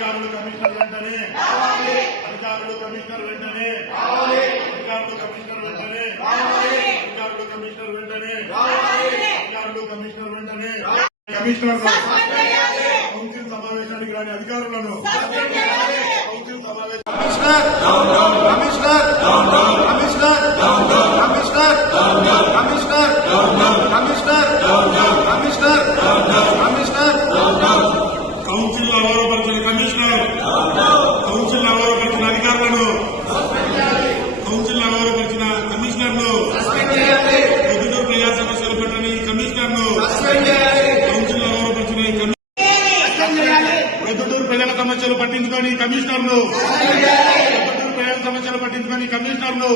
అధికారులు కమిషనర్ వెంటనే అధికారులు కమిషనర్ వెంటనే అధికారులు కమిషనర్ వెంటనే అధికారులు కమిషనర్ వెంటనే అధికారులు కమిషనర్ వెంటనే కమిషనర్ కౌన్సిల్ సమావేశానికి రాని అధికారులను కౌన్సిల్ సమావేశం commissioner commissioner commissioner commissioner commissioner commissioner commissioner council అవరోపరిచిన కమిషనర్ కౌన్సిల్ అవరోపరిచిన అధికారులను కౌన్సిల్ అవరోపరిచిన కమిషనర్ను ప్రొద్దుటూరు ప్రజా సమస్యలు పెట్టని కమిషనర్ను కౌన్సిల్ అవరోపరిచిన ప్రొద్దుటూరు ప్రజల సమస్యలు పట్టించుకొని కమిషనర్ను ప్రొద్దుటూరు ప్రజల సమస్యలు పట్టించుకొని కమిషనర్ను